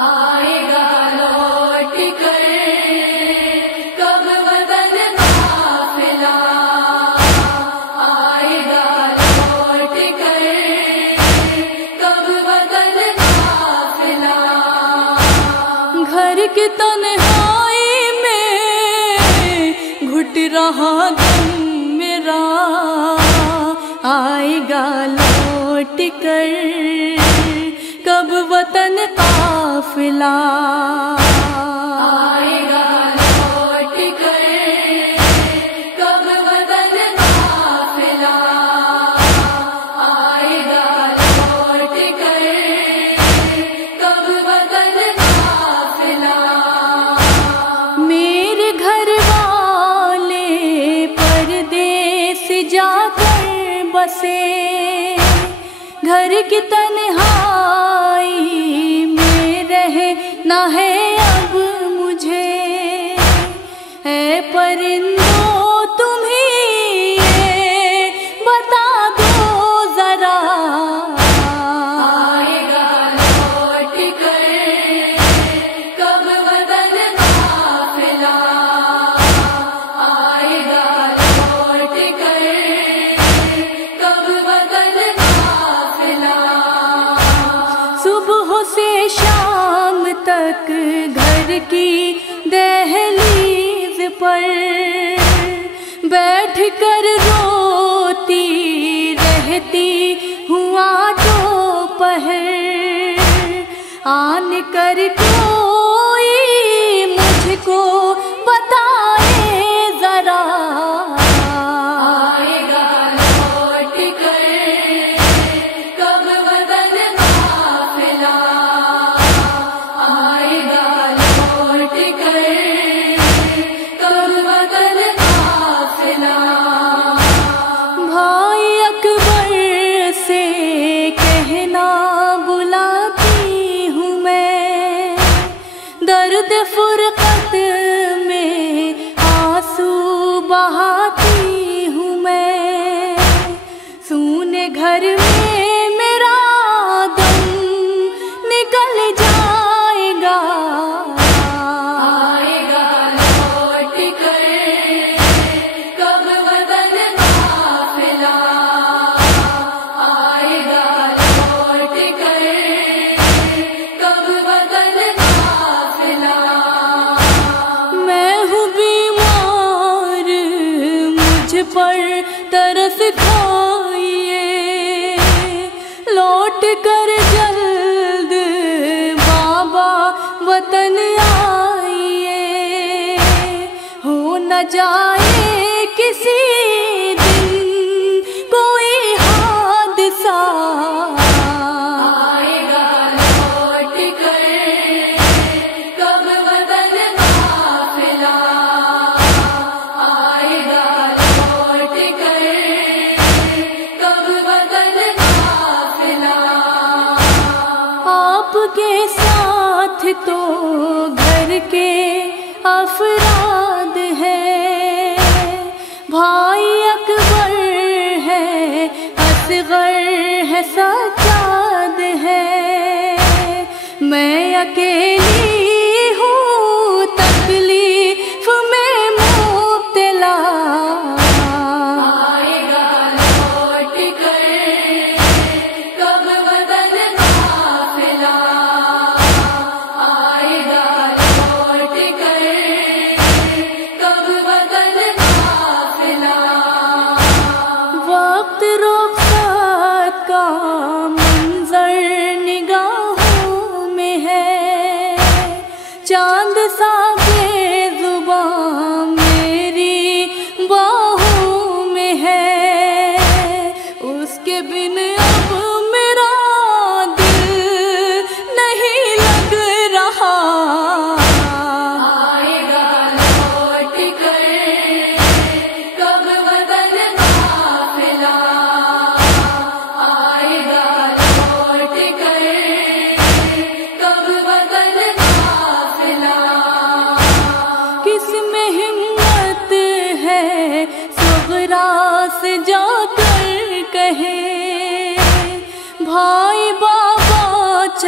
آئے گا لوٹ کر کب وطن قافلہ، آئے گا لوٹ کر کب وطن قافلہ، گھر کی تنہائی میں گھٹ رہا دم میرا، آئے گا لوٹ کر کب وطن قافلہ، آئے گا لوٹ کر کب وطن قافلہ، آئے گا لوٹ کر کب وطن قافلہ، میرے گھر والے پردیس جا کر بسے، گھر کی تنہائی میں رہنا ہے اب مجھے، اے پرندوں تم ہی یہ بتا دو ذرا، آئے گا لوٹ کر کب وطن قافلہ، آئے گا لوٹ کر کب وطن قافلہ، صبح سے شام تک گھر کی دہلیز پر بیٹھ کر روتی رہتی ہوں آٹھوں پہر، آن کر کوئی مجھ کو بتائے ذرا، آئے گا لوٹ کر کب وطن قافلہ، آئے گا لوٹ کر کب وطن قافلہ، بھائی اکبر سے کہنا بلاتی ہوں میں، درد فرقت میں آنسو بہاتی ہوں میں، سونے گھر میں میرا دم نکل جائے گا، آئے گا لوٹ کر کب وطن قافلہ، آئے گا لوٹ کر کب وطن قافلہ، میں ہوں بیمار مجھ پر ترس کھائیے، لوٹ کر جلد بابا وطن آئیے، ہو نہ جائے کسی دن کوئی حادثہ، آئے گا لوٹ کر کب وطن قافلہ، آئے گا لوٹ کر کب وطن قافلہ، آپ کے ساتھ تو گھر کے افراد ہیں، بھائی اکبر ہے، اصغر ہے، سجاد ہے، میں اکیلی ہوں تکلیف میں مبتلا، آئے گا لوٹ کر کب وطن قافلہ، آئے گا لوٹ کر کب وطن قافلہ، وقت رخصت کا منظر نگاہوں میں ہے، چاند سا بے زباں میری باہوں میں ہے، اس کے بن اب میرا دل نہیں لگ رہا، آئے گا لوٹ کر کب وطن قافلہ، آئے گا لوٹ کر کب وطن قافلہ، کس میں ہمت ہے صغرا سے جا کر کہے، بھائی بابا